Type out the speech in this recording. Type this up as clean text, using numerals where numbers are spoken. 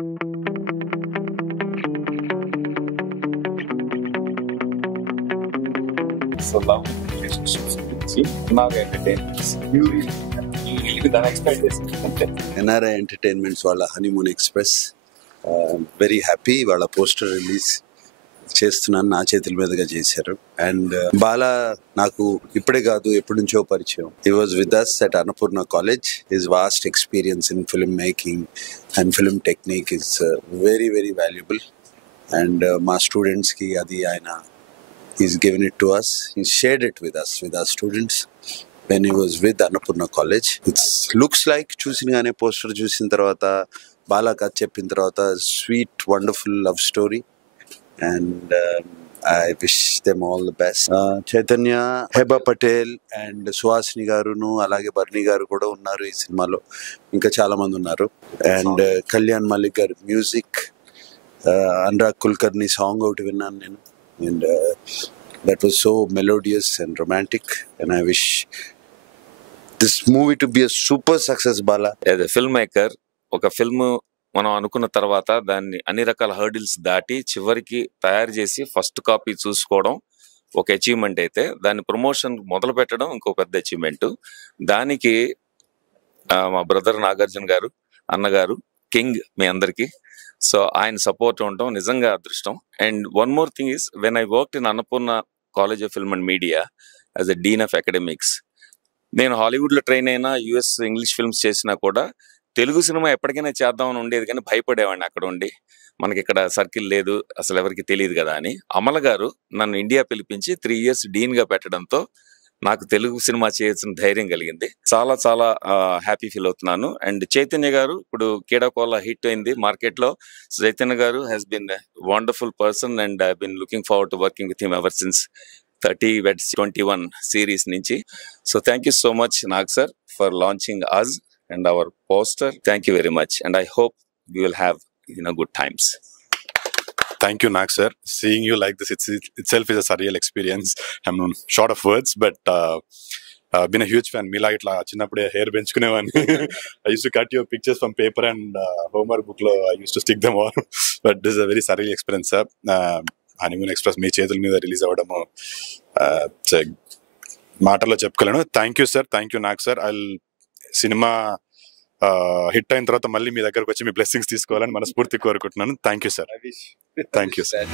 So love relationships గురించి now entertainments. You really with unexpected. NRI entertainments వాళ్ళ honeymoon express very happy. వాళ్ళ poster release చేస్తున్నాను, నా చేతుల మీదుగా చేశారు. అండ్ బాలా నాకు ఇప్పుడే కాదు ఎప్పటి నుంచో పరిచయం. He was with us at Annapurna college. His vast experience in film making and film technique is very very valuable. And మా స్టూడెంట్స్కి అది ఆయన he's given it to us. He shared it with us, with our students when he was with Annapurna College. It looks like చూసినగానే poster చూసిన తర్వాత బాలా కథ చెప్పిన తర్వాత sweet wonderful love story. And I wish them all the best. Chaitanya, Heba Patel and Suhasini గారును అలాగే బర్నీ గారు కూడా ఉన్నారు ఈ సినిమాలో. ఇంకా చాలా మంది ఉన్నారు. అండ్ కళ్యాణ్ మలిక్ గారు మ్యూజిక్, అనురాగ్ కుల్కర్ని సాంగ్ ఒకటి విన్నాను నేను. And that was so melodious and romantic, and I wish this movie to be a super success. Bala, as a filmmaker, ఒక ఫిల్మ్ మనం అనుకున్న తర్వాత దాన్ని అన్ని రకాల హర్డిల్స్ దాటి చివరికి తయారు చేసి ఫస్ట్ కాపీ చూసుకోవడం ఒక అచీవ్మెంట్ అయితే, దాన్ని ప్రమోషన్ మొదలు పెట్టడం ఇంకో పెద్ద అచీవ్మెంట్. దానికి మా బ్రదర్ నాగార్జున గారు, అన్నగారు కింగ్ మీ అందరికి, సో ఆయన సపోర్ట్ ఉండటం నిజంగా అదృష్టం. And one more thing is, when I worked in Annapurna college of film and media as a dean of academics, నేను హాలీవుడ్లో ట్రైన్ అయినా, యుఎస్ ఇంగ్లీష్ ఫిల్మ్స్ చేసినా కూడా తెలుగు సినిమా ఎప్పటికైనా చేద్దామని ఉండేది, కానీ భయపడేవాడిని అక్కడ ఉండి. మనకి ఇక్కడ సర్కిల్ లేదు, అసలు ఎవరికి తెలియదు కదా అని. అమల గారు నన్ను ఇండియా పిలిపించి 3 years డీన్గా పెట్టడంతో నాకు తెలుగు సినిమా చేయాల్సిన ధైర్యం కలిగింది. చాలా చాలా హ్యాపీ ఫీల్ అవుతున్నాను. అండ్ చైతన్య గారు ఇప్పుడు కీడాకోలా హిట్ అయింది మార్కెట్ లో. Chaitanya garu has been wonderful person and I been looking forward to working with him ever since 30-21 series నుంచి. So thank you so much Nag sir for launching us and our poster. Thank you very much and I hope we will have good times. Thank you, Nag sir. Seeing you like this itself is a surreal experience. I'm short of words, but been a huge fan. Mila itla chinnappude hair benchukunevaani. I used to cut your pictures from paper and homework book lo I used to stick them all. But this is a very surreal experience, sir. Honeymoon Express మీ చేతుల మీద release అవ్వడము మాటల్లో చెప్పుకోలేను. Thank you sir, thank you Nag sir. సినిమా hit అయిన తర్వాత మళ్ళీ మీ దగ్గరకు వచ్చి మీ బ్లెస్సింగ్స్ తీసుకోవాలని మనస్ఫూర్తి కోరుకుంటున్నాను. Thank you sir. Thank you sir.